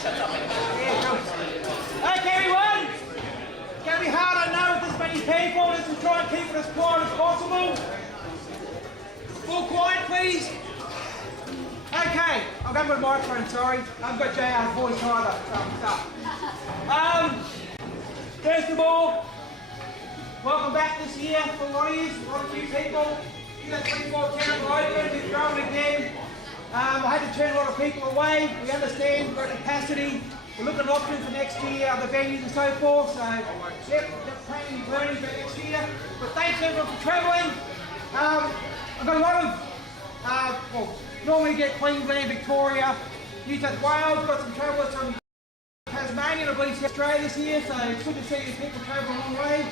Okay, everyone. It's going to be hard, I know, with this many people. Let's just try and keep it as quiet as possible. Full quiet, please. Okay, I'll go with the microphone, sorry. I've got JR's voice either. First of all, welcome back this year for a lot of you, a lot of new people. You got 24 towns open, we're growing again. I had to turn a lot of people away. We understand we're at capacity. We're looking at options for next year, other venues and so forth. So, yep, planning and learning for next year. But thanks everyone for travelling. I've got a lot of, well, normally get Queensland, Victoria, New South Wales. Got some travellers from Tasmania and I believe South Australia this year. So it's good to see these people travel a long way.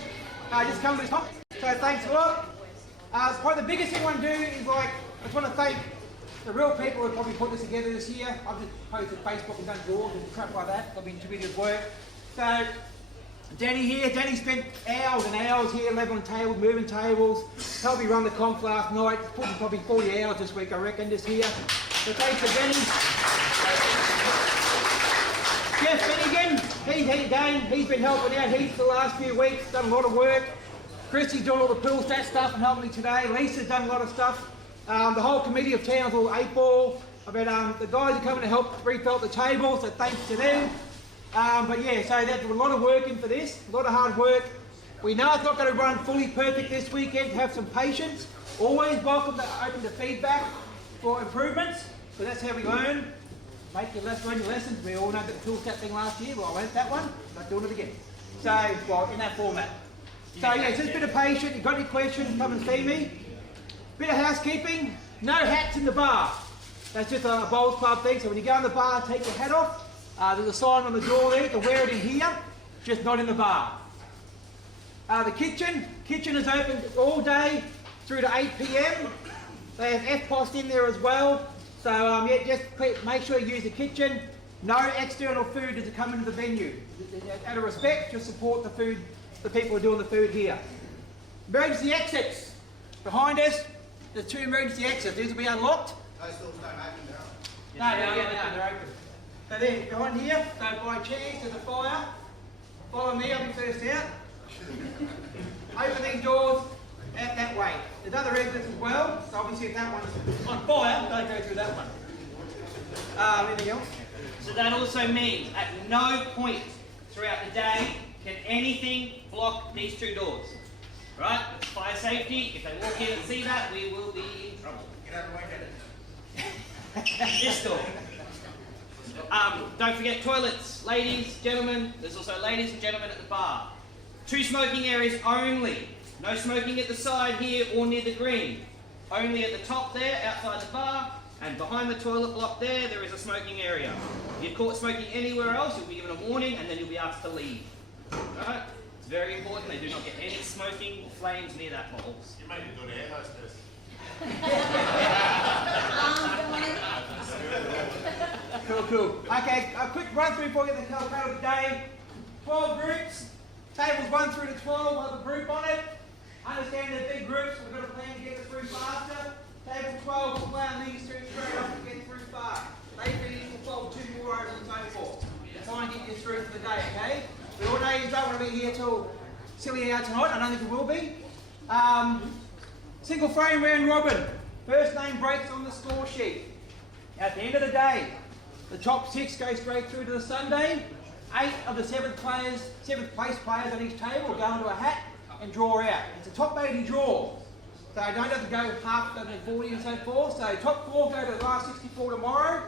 Just come to the top. So thanks a lot. Probably the biggest thing I want to do is I just want to thank the real people who probably put this together this year. I've just posted Facebook and done drawers and crap like that. I've been too busy with work. So, Danny here. Danny spent hours and hours here leveling tables, moving tables, helped me run the comp last night. Put in probably 40 hours this week, I reckon, just here. So thanks to Danny. Jeff Finnegan, he's been helping out. He's the last few weeks done a lot of work. Christy's doing all the pool stat stuff and helping me today. Lisa's done a lot of stuff. The whole committee of Townsville, 8 Ball, about the guys are coming to help refelt the tables, so thanks to them. But yeah, so there's a lot of work in for this, a lot of hard work. We know it's not going to run fully perfect this weekend, have some patience. Always welcome to open to feedback for improvements, but that's how we learn. Learn your lessons. We all know the tool stat thing last year, well I learned that one, not doing it again. So, well, in that format. So yeah, just a bit of patience. If you've got any questions, come and see me. Bit of housekeeping, no hats in the bar. That's just a bowls club thing, so when you go in the bar, take your hat off. There's a sign on the door there to wear it in here, just not in the bar. The kitchen is open all day through to 8 PM. They have FPOS in there as well. So yeah, just make sure you use the kitchen. No external food is to come into the venue. Out of respect, just support the food, the people who are doing the food here. Emergency exits. Behind us, there's 2 emergency exits. These will be unlocked. Those doors don't open, No, they're open. So there, behind here, don't buy chairs, there's a fire. Follow me, I'll be first out. Open these doors out that way. There's other exits as well, so obviously if that one's on fire, don't go through that one. Anything else? So that also means at no point throughout the day can anything block these 2 doors. Right? It's fire safety. If they walk in and see that, we will be in trouble. Get out of the way, get it. This door. Don't forget toilets, ladies, gentlemen. There's also ladies and gentlemen at the bar. 2 smoking areas only. No smoking at the side here or near the green. Only at the top there, outside the bar, and behind the toilet block there is a smoking area. If you're caught smoking anywhere else, you'll be given a warning and then you'll be asked to leave. Right? It's very important they do not get any smoking or flames near that bowls. You made a good air hostess. Cool. Okay, a quick run through before we get the Calcutta today. 12 groups, tables 1 through to 12, we'll have a group on it. Understand they're big groups, we've got a plan to get it through faster. Table 12 will plan these through straight up to get through fast. They finish will 12 2 more hours and so forth. Try and get you through for the day, okay? We all know you don't want to be here till silly hour tonight, I don't think you will be. Single frame round robin. First name breaks on the score sheet. At the end of the day, the top 6 go straight through to the Sunday. 8 of the 7th place players on each table will go into a hat and draw out. It's a top 80 draw. So you don't have to go half 40 and so forth. So top 4 go to the last 64 tomorrow.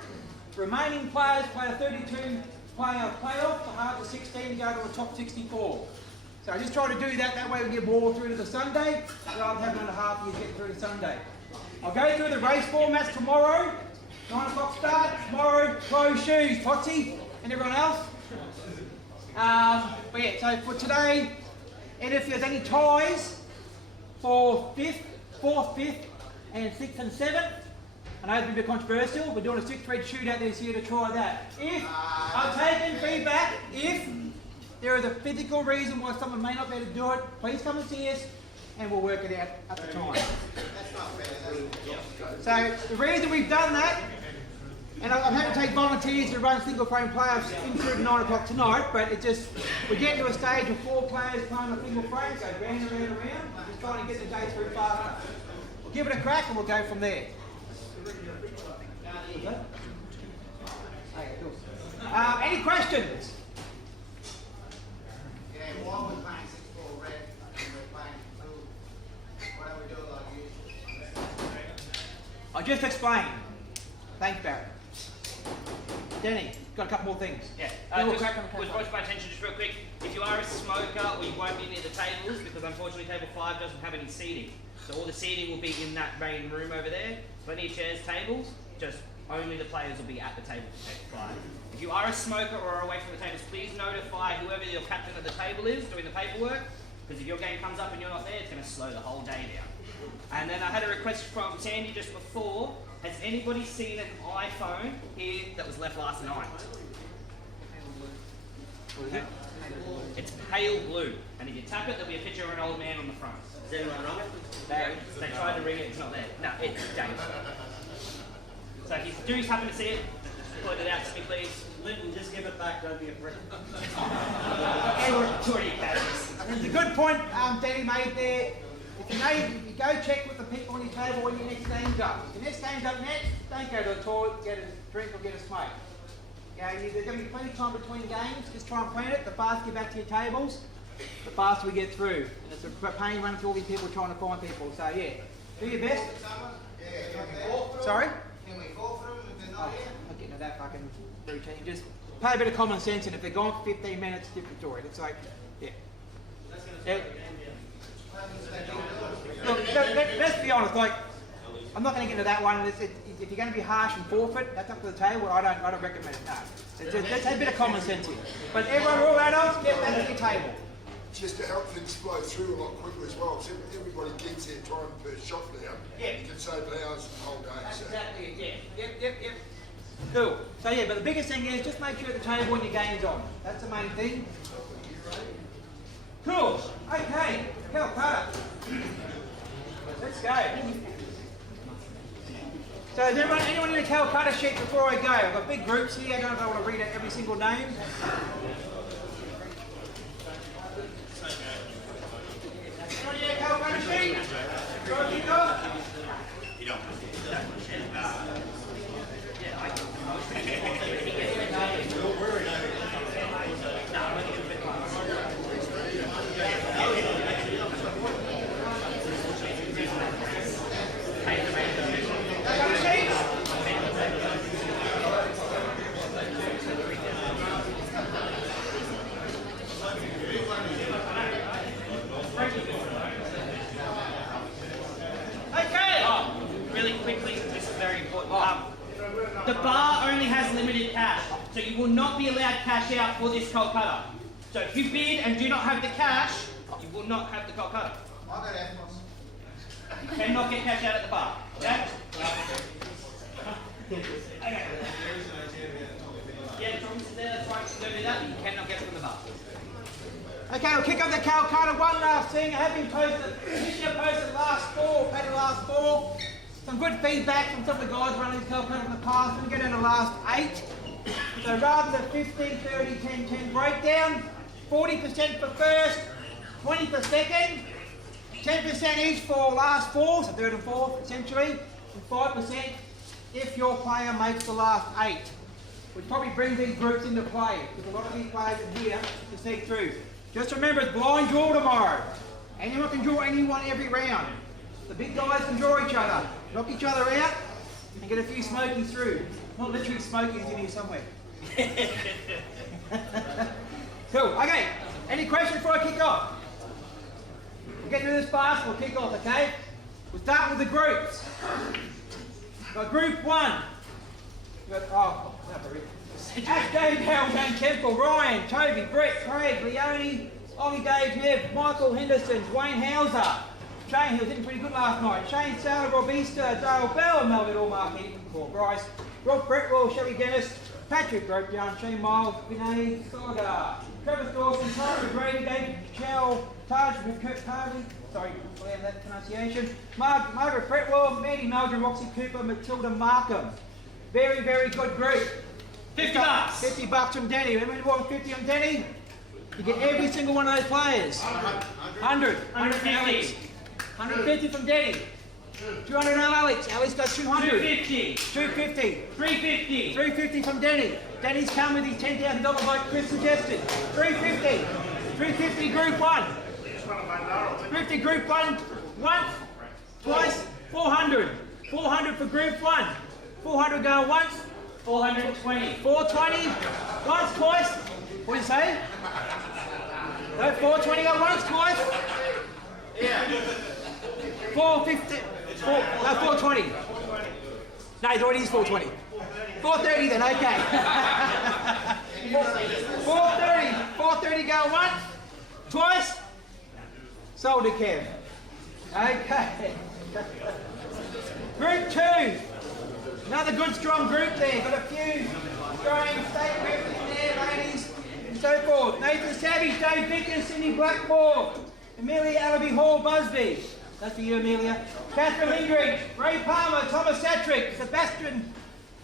Remaining players play a 32 player playoff to half the 16 go to the top 64. So I just try to do that way we get more through to the Sunday, rather than having another half year getting through to Sunday. I'll go through the race formats tomorrow. 9 o'clock start, tomorrow, closed shoes, Potsy and everyone else. But yeah, so for today, and if there's any ties for 4th, 5th, and 6th and 7th, I know it's a bit controversial, we're doing a 6-thread shootout this year to try that. If, I'm taking feedback, if there is a physical reason why someone may not be able to do it, please come and see us and we'll work it out at the time. That's not fair. So the reason we've done that And I'm happy to take volunteers to run single frame playoffs in through to 9 o'clock tonight, but it just, we're getting to a stage of 4 players playing a single frame, so round and round and round, just trying to get the day through faster. We'll give it a crack and we'll go from there. Okay, cool. Any questions? Yeah, why we're playing 6-4 red and we're playing blue? Why don't we do it like usual? I'll just explain. Thanks, Barry. Danny, got a couple more things. Yeah, We'll just crack on the was brought to my attention just real quick. If you are a smoker, we won't be near the tables because unfortunately table 5 doesn't have any seating. So all the seating will be in that main room over there. Plenty of chairs, tables, just only the players will be at the table for table 5. If you are a smoker or are away from the tables, please notify whoever your captain of the table is doing the paperwork, because if your game comes up and you're not there, it's going to slow the whole day down. And then I had a request from Sandy just before. Has anybody seen an iPhone here that was left last night? What is it? It's pale blue, and if you tap it, there'll be a picture of an old man on the front. Is anyone on it? They tried to ring it, it's not there. No, it's Dave. So if you do happen to see it, point it out to me, please. Lyndon, just give it back, don't be a prick. There's a good point Danny made there. If you know, you go check with the people on your table when your next game's up. If your next game's up next, don't go to the toilet, get a drink or get a smoke. There's going to be plenty of time between games. Just try and plan it. The faster you get back to your tables, the faster we get through. And it's a pain running through all these people trying to find people. So yeah, do your best. Sorry? Can we go through them if they're not here? I'm not getting into that fucking routine. Just pay a bit of common sense, and if they're gone for 15 minutes, different story. It's like, yeah. Look, let's be honest. Like, I'm not going to get into that one. If you're going to be harsh and forfeit, that's up to the table. I don't recommend it. No. Let's have a bit of common sense here. But everyone, all adults, get back to your table. Just to help things flow through a lot quicker as well. So everybody gets their time per shot now. Yeah. You can save hours the whole day. That's So. exactly it. Yeah. Yep. Cool. So yeah, but the biggest thing is just make sure at the table when your game's on. That's the main thing. Cool. Okay. Calcutta. Let's go. So is anyone in a Calcutta sheet before I go? I've got big groups here. I don't know if I want to read out every single name. Anyone in a Calcutta sheet? Before I kick off? The bar only has limited cash, so you will not be allowed cash out for this Calcutta. So if you bid and do not have the cash, you will not have the Calcutta. I got apples. You cannot get cash out at the bar. Okay? Okay. Yeah, the promise is there, that's right, you can go do that, but you cannot get it from the bar. Okay, we'll kick off the Calcutta. One last thing. I have been posted, Commissioner posted last 4, paid the last 4. Some good feedback from some of the guys running this Calcutta in the past. We're going to go down to the last 8. So rather than 15, 30, 10, 10 breakdown, 40% for first, 20 for second, 10% each for last 4, so third and fourth essentially, and 5% if your player makes the last 8. Which probably brings these groups into play, because a lot of these players are here to see through. Just remember, it's blind draw tomorrow. Anyone can draw anyone every round. The big guys can draw each other, knock each other out, and get a few smokies through. Not literally smokies in here somewhere. Cool, okay. Any questions before I kick off? We'll get through this fast, we'll kick off, okay? We'll start with the groups. Got group 1. Ash, Dave, Hal, Jane, Kemple, Ryan, Toby, Brett, Craig, Leone, Ollie, Dave, Nev, Michael, Henderson, Wayne Hauser, Shane, he was hitting pretty good last night, Shane Saylor, Rob Easter, Dale Bell, Melvin Allmark, Paul Bryce, Rob Bretwell, Shelley Dennis, Patrick Ropedown, Shane Miles, Vinay Soga, Travis Dawson, Tyler Brady, David Chow, Taj Parley, sorry for that pronunciation, Margaret Bretwell, Mandy Meldrum, Roxy Cooper, Matilda Markham. Very, very good group. 50 bucks. 50 bucks from Denny. Remember you want 50 on Denny? You get every single one of those players. 100. 150. 150 from Denny. 200 on Alex. Alex got 200. 250. 250. 350. 350 from Denny. Denny's come with his $10,000 like Chris suggested. 350. 350 group 1. 350 group 1. Once, twice, 400. 400 for group 1. 400 going once. 420. 420. Once, twice. What did you say? No, 420 go once, twice. Yeah. 450. 420. No, it already is 420. 430 then, okay. 430. 430 go once, twice. Sold to Kev. Okay. Group 2. Another good strong group there. Got a few Australian state reps in there, ladies, and so forth. Nathan Savage, Dave Vickers, Cindy Blackmore, Amelia Allaby Hall Busby. That's for you, Amelia. Catherine Lindgren, Ray Palmer, Thomas Satrick, Sebastian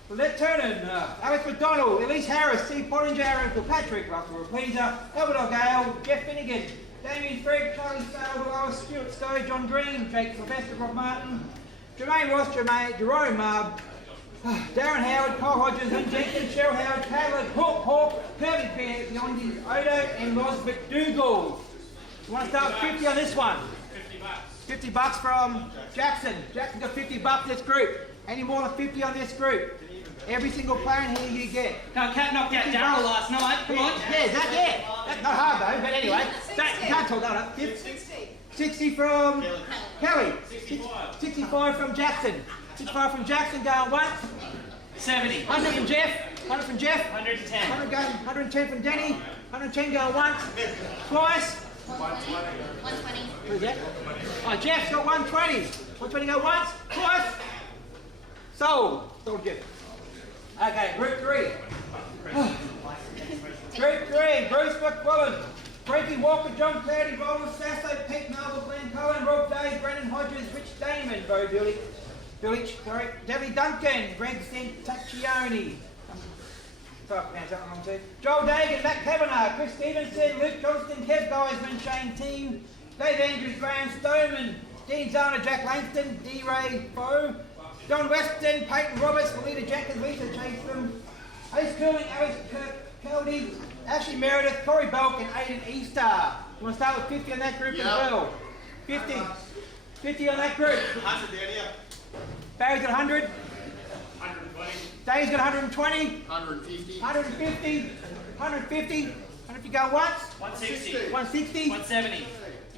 Turner, Alex McDonald, Elise Harris, Steve Pottinger, Aaron Kilpatrick, Russell Repleaser, Albert O'Gale, Jeff Finnegan, Damien Fregg, Charlie Sale, Lois Stuart Stowe, John Green, Jake Sylvester, Rob Martin, Jermaine Ross, Jerome Darren Howard, Kyle Hodges, Lynn Jenkins, Cheryl Howard, Caleb Hawk, Kirby Bear, Beyond Odo, and Ross McDougall. You want to start with 50 on this one? 50 bucks. 50 bucks from Jackson. Jackson got 50 bucks this group. Any more than 50 on this group? Every single player in here you get. No, Cat knocked out Darryl last night. Come on. Yeah, that's not hard though, but anyway. You can't talk that up. 60 from Kelly. 65 from Jackson. 65 from Jackson going once. 70. 100 from Jeff. 100 from Jeff. 110. 110 from Denny. 110 going once. Twice. 120. Who's that? Oh, Jeff's got 120. 120 go once. Twice. Sold. Sold Jeff. Okay, group 3. Group 3. Bruce McQuillan. Frankie Walker, John Cloudy, Roland Sasso, Pete Melville, Glenn Cohen, Rob Day, Brendan Hodges, Rich Damon, Bo Village, sorry, Debbie Duncan, Greg Santaccioni. Sorry, I pronounced that one wrong too. Joel Dagan, Matt Kavanagh, Chris Stevenson, Luke Johnston, Kev Geisman, Shane Team, Dave Andrews, Graham Stoneman, Dean Zana, Jack Langston, D. Ray Bowe, John Weston, Peyton Roberts, Melita Jackson, Lisa Chatham, Ace Cooling, Alex Keldy, Ashley Meredith, Corey Belk, and Aidan Easter. You want to start with 50 on that group as well? 50. 50 on that group. 100 down here. Barry's got 100. 120. Dave's got 120. 150. 150. 150. 150 go once. 160. 160. 170.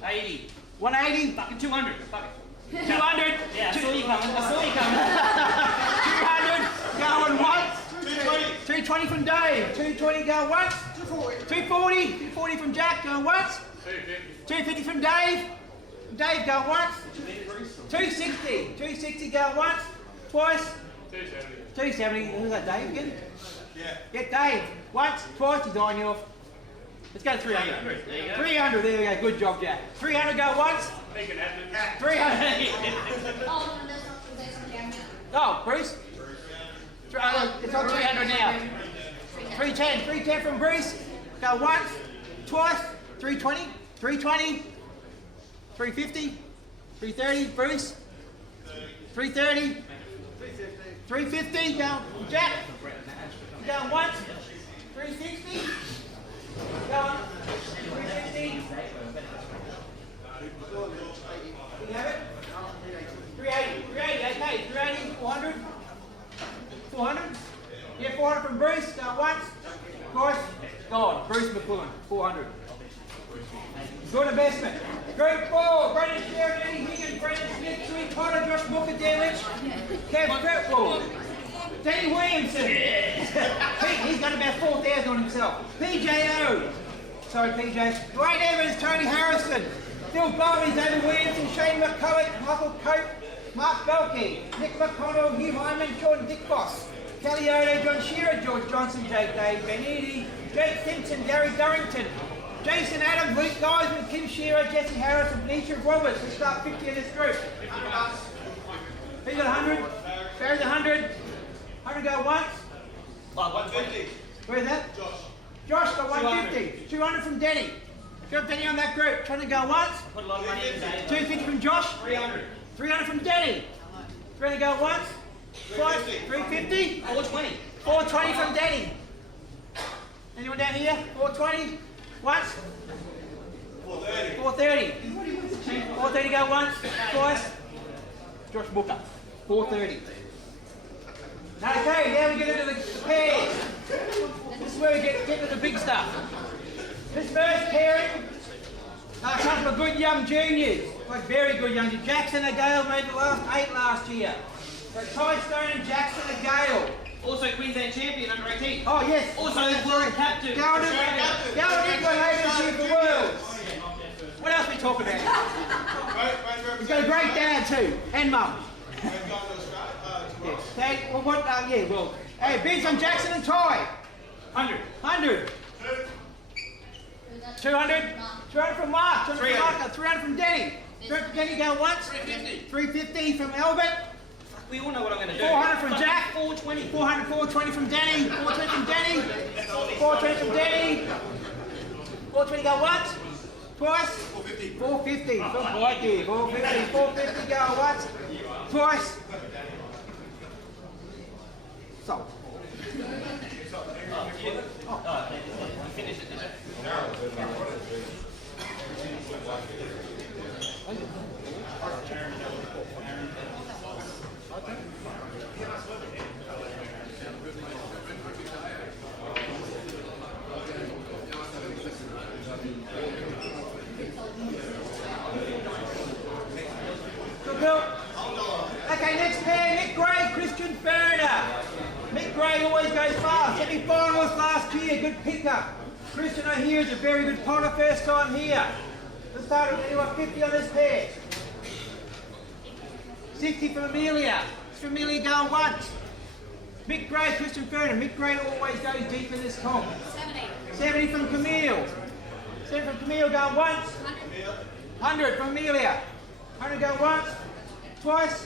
80. 180. Fucking 200. Fuck it. 200. Yeah, I saw you coming. I saw you coming. 200. Going once. 220. 220 from Dave. 220 go once. 240. 240 from Jack going once. 250 from Dave. Dave go once. 260. 260 go once. Twice. 270. Who's that, Dave again? Yeah. Get Dave. Once, twice, he's on you off. Let's go to 300. There you go. 300, there we go. Good job, Jack. 300 go once. 300. Oh, no, there's something down here. Oh, Bruce. It's on 300 now. 310. 310 from Bruce. Go once, twice, 320, 320, 350, 330, Bruce. 330. 350, go Jack. Going once, 360. Going 360. You have it? 380. 380, okay. 380, 400. 400. Yeah, 400 from Bruce. Go once, twice. Gone. Bruce McQuillan, 400. Good investment. Group 4, Brendan Sheridan, Eddie Higgins, Brendan Smith, Chewy Potter, Josh Booker, Dan Lynch, Kev Fretwell, Danny Williamson. He's got about 4,000 on himself. PJO. Sorry, PJ. Dwayne Evans, Tony Harrison, Phil Bowman, David Williamson, Shane McCulloch, Michael Cope, Mark Belkey, Nick McConnell, Hugh Hyman, Jordan Dickboss, Kelly Odo, John Shearer, George Johnson, Jake Dave, Ben Eady, Jake Simpson, Gary Durrington, Jason Adams, Luke Geisman, Kim Shearer, Jesse Harris, and Benicia Roberts. Let's start 50 in this group. Who's got 100? Barry's 100. 100 go once. 150. Where's that? Josh got 150. 200 from Denny. Got Denny on that group. Trying to go once. Put a lot of money in today. 250 from Josh. 300. 300 from Denny. Trying to go once. Twice. 350. 420. 420 from Denny. Anyone down here? 420. Once. 430. 430 go once. Twice. Josh Booker. 430. Okay, now we get into the pairs. This is where we get to the big stuff. This first pairing, a couple of good young juniors, like very good young juniors. Jackson and Gale made the last 8 last year. So Ty Stone and Jackson and Gale. Also Queensland champion under 18. Oh yes. Also world captain. Gale did go agency of the world. What else we talk about? He's got a great dad too, and mum. Yes. Okay, well, what? Yeah, well. Hey, bids on Jackson and Ty. 100. 100. 200. 200 from Mark. 200 from Mark. 300 from Denny. 300 from Denny go once. 350. 350 from Albert. We all know what I'm going to do. 400 from Jack. 420. 400. 420 from Denny. 420 from Denny. 420 from Denny. 420 go once. Twice. 450. 450 from Mikey. 450. 450 go once. Twice. So. Finish it. Okay, next pair, Nick Gray, Christian Ferner. Nick Gray always goes fast. Semi-finalist last year, good pickup. Christian O'Hare is a very good potter, first time here. Let's start with anyone 50 on this pair. 60 from Amelia. It's from Amelia going once. Mick Gray, Christian Ferner. Mick Gray always goes deep in this comp. 70. 70 from Camille. 70 from Camille going once. 100 from Amelia. 100 go once. Twice.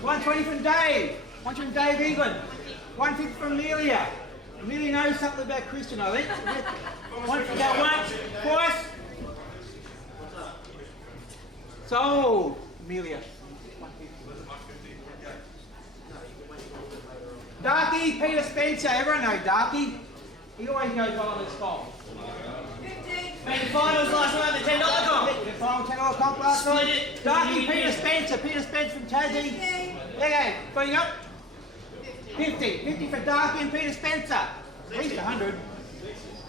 120 from Dave. 120 from Dave England. 150 from Amelia. Amelia knows something about Christian, I think. 150 go once. Twice. Sold. Amelia. Darky, Peter Spencer. Everyone knows Darky. He always goes well on this comp. Made the finals last night, the $10 comp. The final $10 comp last Split night. it. Darky, Peter Spencer. Peter Spencer from Tassie. Okay, putting up. 50. 50 for Darky and Peter Spencer. At least 100.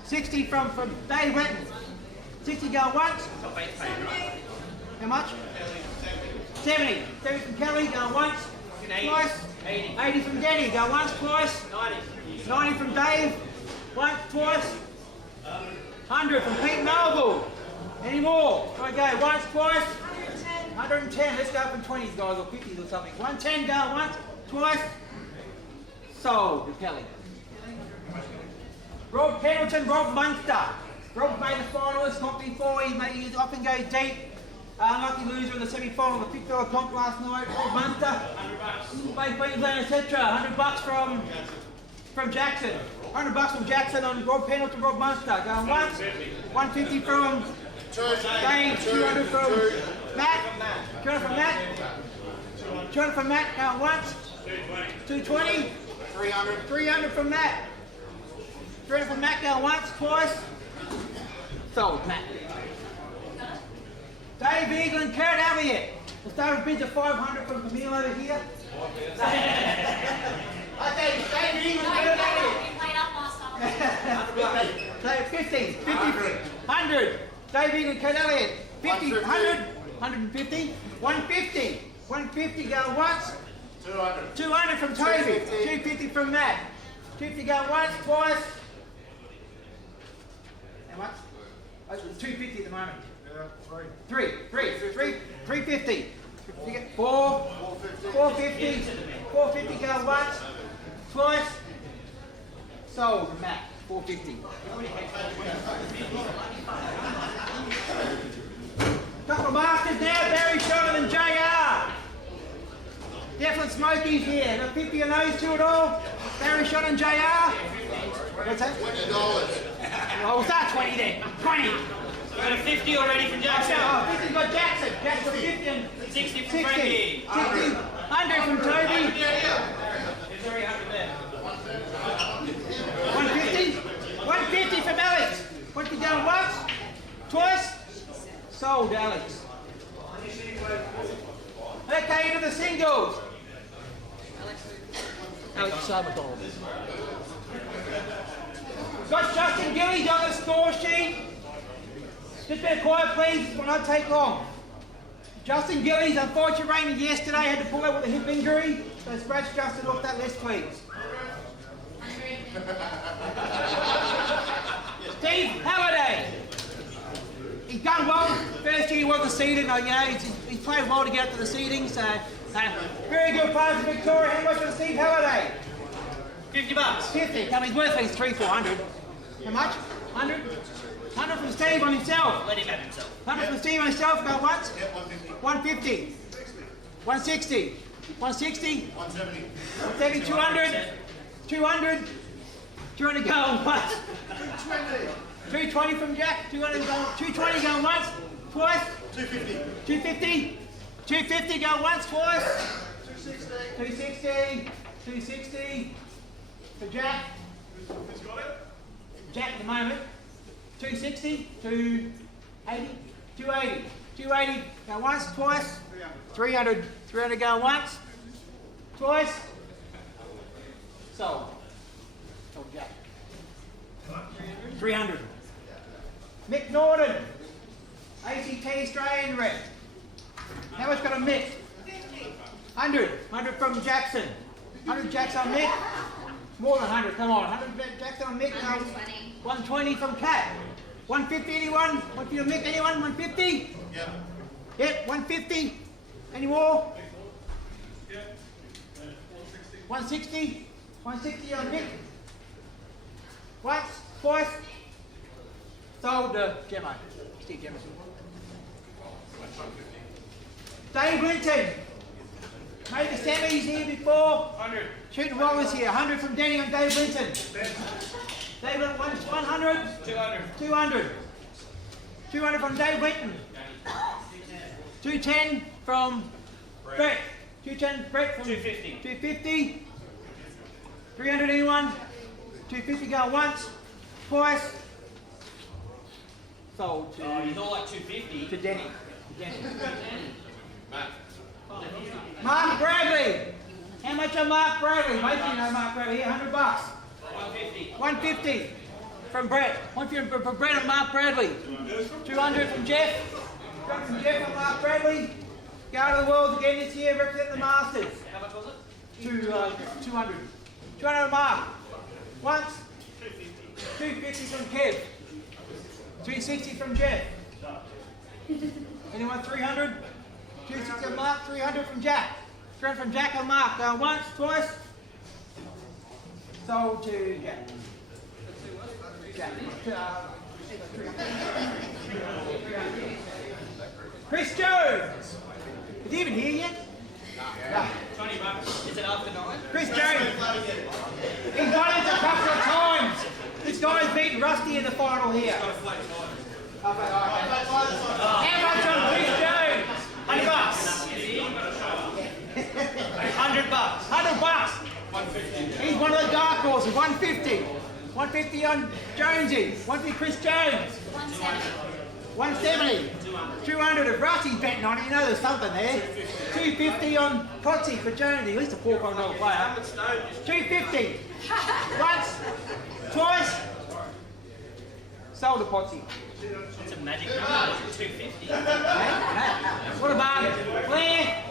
60 from Dave Wetton. 60 go once. How much? 70. 70 from Kelly, go once. Twice. 80 from Denny, go once, twice. 90 from Dave, once, twice. 100 from Pete Melville. Any more? Okay, once, twice. 110. Let's go from 20s, guys, or 50s or something. 110, go once, twice. Sold to Kelly. Rob Pendleton, Rob Munster. Rob made the finalist, not before. He often goes deep. Unlucky loser in the semi-final of the $50 comp last night. Rob Munster. $100. Queensland, etc. $100 from Jackson. $100 from Jackson on Rob Pendleton, Rob Munster. Going once. 150 from James. 200 from Matt. 200 from Matt. 200 from Matt. Going once. 220. 300. 300 from Matt. 300 from Matt. Going once, twice. Sold, Matt. Dave Eagle and Kurt Elliott. We'll start with bids of 500 from Camille over here. Okay, Dave Eagle and Kurt Elliott. We played up last time. So 50, 100. Dave Eagle and Kurt Elliott. 50, 100, 150, 150. 150 go once. 200. 200 from Toby. 250 from Matt. 250 go once, twice. How much? Oh, it's 250 at the moment. 350. 450. 450 go once, twice. Sold, Matt. 450. Couple of masters now. Barry Shonnan and JR. Definite Smokies here. Got 50 on those two at all. Barry Shot and JR. What's that? $20. Well, we'll start 20 then. 20. Got a 50 already from Jackson. Oh, 50 got Jackson. Jackson 50 and 60 from 60. Frankie. 60. 100 from Toby. There's already 100 there. 150. 150 from Alex. 150 going once. Twice. Sold, Alex. Okay, into the singles. Alex McDonald. Got Justin Gillies on the score sheet. Just a bit quiet, please. It will not take long. Justin Gillies, unfortunately, rained yesterday. Had to pull out with a hip injury. So scratch Justin off that list, please. Steve Halliday. He's done well. First year he wasn't seeded. He's played well to get up to the seeding. So, very good player for Victoria. How much for Steve Halliday? $50. 50. Come, he's worth at least 300-400. How much? 100? 100 from Steve on himself. Let him have himself. 100 from Steve on himself. Go once. 150. 160. 160. 170. 200. 200. 200 going once. 220 from Jack. 220 going once. Twice. 250. 250. 250 going once. Twice. 260. 260. For Jack. Jack at the moment. 260. 280. 280. 280 going once. Twice. 300. 300 going once. Twice. Sold. Sold Jack. 300. Mick Norton. ACT Australian rep. How much got a Mick? 100. 100 from Jackson. 100 Jackson on Mick. More than 100, come on. 100 Jackson on Mick. 120. 120 from Cat. 150 anyone? 150 on Mick anyone? 150? Yep. Yep, 150. Any more? 160. 160 on Mick. Once, twice. Sold Gemmo. Steve Jemison. Dave Linton. Made the semis here before. 100. Shooting well this year. 100 from Denny on Dave Linton. Dave Linton, 100. 200. 200. 200 from Dave Linton. 210 from Brett. 210 Brett from 250. 250. 300 anyone? 250 go once, twice. Sold to, Oh, he's all like 250. to Denny. Mark Bradley. How much on Mark Bradley? Most of you know Mark Bradley here, $100. 150. 150 from Brett. 150 from Brett and Mark Bradley. 200 from Jeff. 200 from Jeff and Mark Bradley. Go to the Worlds again this year, represent the Masters. How much was it? 200. 200 Mark. Once. 250 from Kev. 260 from Jeff. Anyone 300? 260 from Mark, 300 from Jack. 300 from Jack and Mark. Once, twice. Sold to Jack. Jack. Chris Jones. Is he even here yet? No. $20. Is it after 9? Chris Jones. He's won it a couple of times. This guy's beaten Rusty in the final here. How much on Chris Jones? $100. $100. $100. 150. He's one of the dark horses. 150. 150 on Jonesy. 150 Chris Jones. 170. 200 if Rusty's betting on it. You know there's something there. 250 on Potsy for Jonesy. At least a $400 player. 250. Once. Twice. Sold to Potsy. It's a magic number. 250. What a bargain. Blair.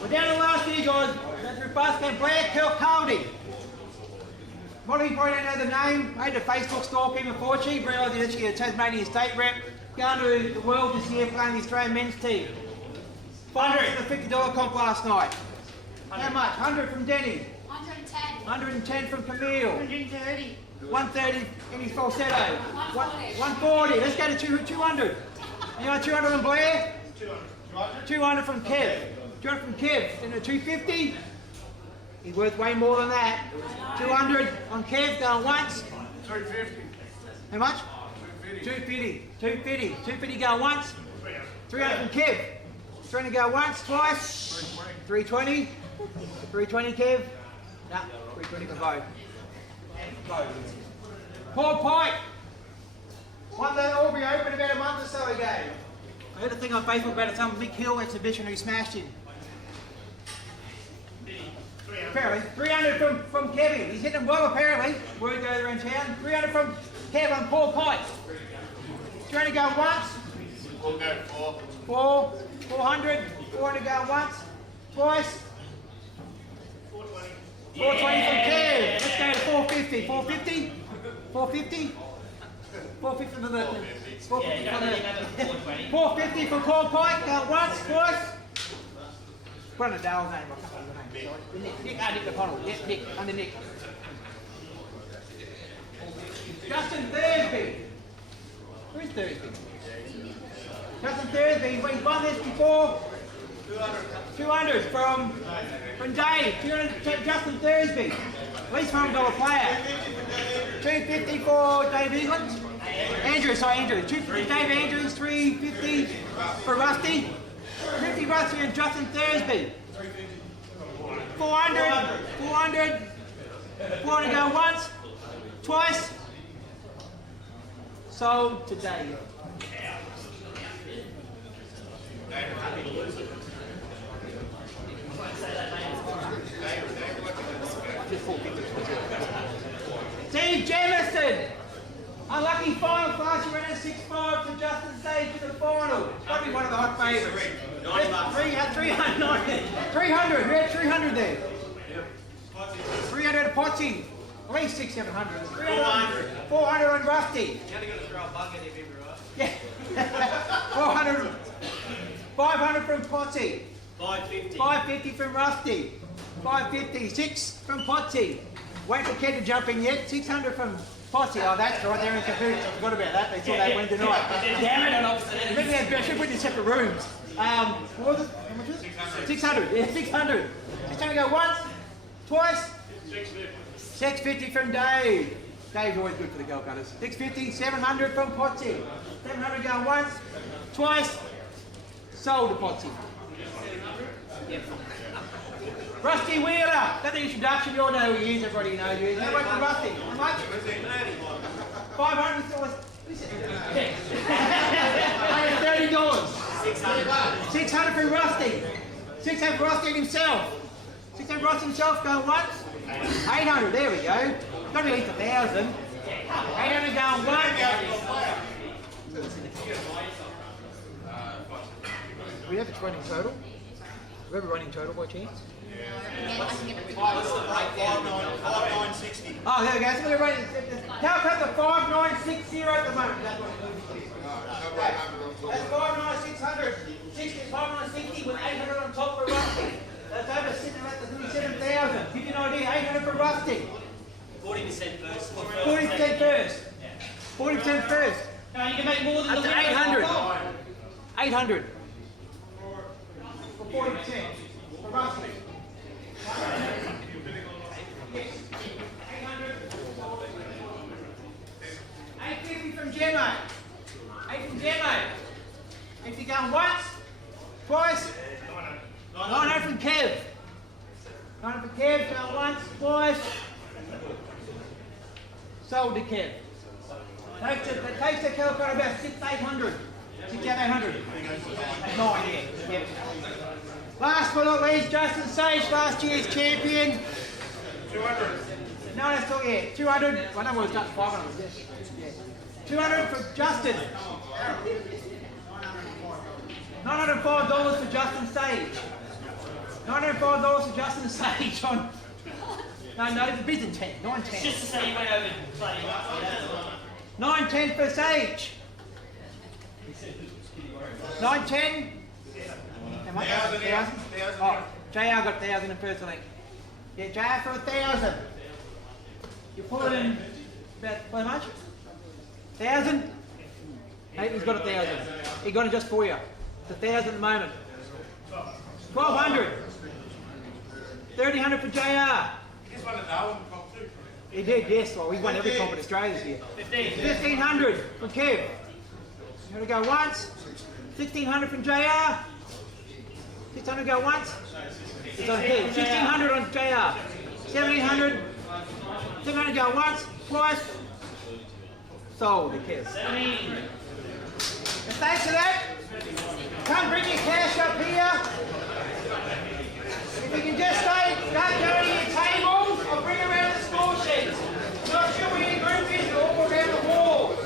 We're down to the last few guys. That's through bus game. Blair Calcutta. A lot of you probably don't know the name. Made a Facebook stalk him before. She realised he's actually a Tasmanian state rep. Going to the world this year playing the Australian men's team. $550 comp last night. How much? 100 from Denny. 110. 110 from Camille. 130. 130 in his falsetto. 140. 140. Let's go to 200. Anyone 200 on Blair? 200 from Kev. 200 from Kev, in a 250. He's worth way more than that. 200 on Kev, going once. 250. How much? 250. 250. 250 going once. 300 from Kev. 300 go once, twice. 320. 320 Kev. Nah, 320 for both. Paul Pike. One that Aubrey opened about a month or so ago. I heard a thing on Facebook about some Mick Hill exhibition who smashed him. Apparently, 300 from Kevin. He's hitting them well apparently. Word goes around town. 300 from Kevin on Paul Pike. 300 go once. We'll go 4. 400. 400 go once. Twice. 420 from Kev. Let's go to 450. 450. 450. 450 for the 450 for Paul Pike. Go once, twice. Run a Dale's name. Nick McConnell. Yes, Nick. Under Nick. Justin Thursby. Where's Thursby? Justin Thursby. He's won this before. 200 from Dave. 200 Justin Thursby. At least $100 player. 250 for Dave England. Andrew. 250 Dave Andrews. 350 for Rusty. 50 Rusty and Justin Thursby. 400. 400 go once. Twice. Sold today. Steve Jamison. Unlucky final class, you ran a 6.5 to Justin Sage to the final. Probably one of the hot favourites. 300. We had 300 there. 300 at Potsy. At least 600-700. 400 on Rusty. You're only going to throw a bucket if ever, right? Yeah. 400. 500 from Potsy. 550. 550 from Rusty. 550. 6 from Potsy. Wait for Ken to jump in yet. 600 from Potsy. Oh, that's right. They're in cahoots. I forgot about that. They thought they went tonight. Damn it, on opposite ends. Maybe they should put in separate rooms. What was it? How much was it? 600. Yeah, 600. 600 go once, twice. 650 from Dave. Dave's always good for the Calcuttas. 650, 700 from Potsy. 700 go once, twice. Sold to Potsy. Yep. Rusty Wheeler. That's the introduction. You all know who he is. Everybody knows who he is. How much for Rusty? How much? 500. $30. 600 for Rusty. 600 for Rusty himself. 600 for Rusty himself. Go once. 800. There we go. Got to be at least 1,000. 800 going once. We have a 20 total. We have a running total by chance. Oh, there we go. So we're running. Calcutta 5960 at the moment. That's what that's 59600. 5960 with 800 on top for Rusty. That's over sitting at the 7,000. Give you an idea. 800 for Rusty. 40% first. 40% first. 40% first. No, you can make more than Up the to 800. 800. For 40%. For Rusty. 850 from Gemmo. 8 from Gemmo. 50 going once, twice. 900 from Kev. 900 from Kev, going once, twice. Sold to Kev. That takes the Calcutta about 6,800. 6,800. 9, yeah. Yep. Last but not least, Justin Sage, last year's champion. 200. No, that's still, yeah. 200. My number was just 500. Yeah. 200 for Justin. $905 for Justin Sage. $905 for Justin Sage on. No, it's a bid in 10. 910. Just to say you went over playing. 910 for Sage. 910. How much? 1,000. Oh, JR got 1,000 in first, I think. Yeah, JR for 1,000. You pull it in about how much? 1,000. Nathan's got 1,000. He got it just for you. It's 1,000 at the moment. 1,200. 1,300 for JR. He's won a Darwin Cup too. He did, yes. Well, we won every comp in Australia this year. 1,500 from Kev. You want to go once? 1,600 from JR. 600 go once. It's on Kev. 1,600 on JR. 1,700. 700 go once, twice. Sold to Kev. And thanks for that. Come bring your cash up here. If you can just stay, don't go to your tables or bring around the score sheets. Not sure where your group is, they're all around the wall.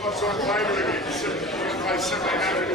What's on table again? 1700.